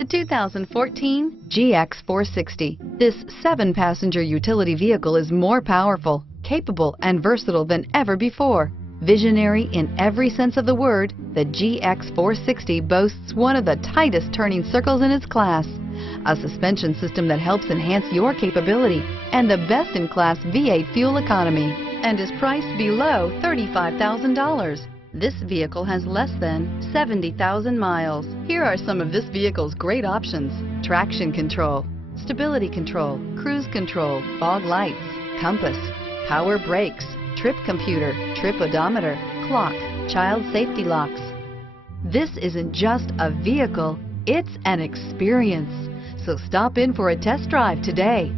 The 2014 GX 460. This 7-passenger utility vehicle is more powerful, capable, and versatile than ever before. Visionary in every sense of the word, the GX 460 boasts one of the tightest turning circles in its class, a suspension system that helps enhance your capability, and the best-in-class V8 fuel economy, and is priced below $35,000. This vehicle has less than 70,000 miles. Here are some of this vehicle's great options: traction control, stability control, cruise control, fog lights, compass, power brakes, trip computer, trip odometer, clock, child safety locks. This isn't just a vehicle, it's an experience. So stop in for a test drive today.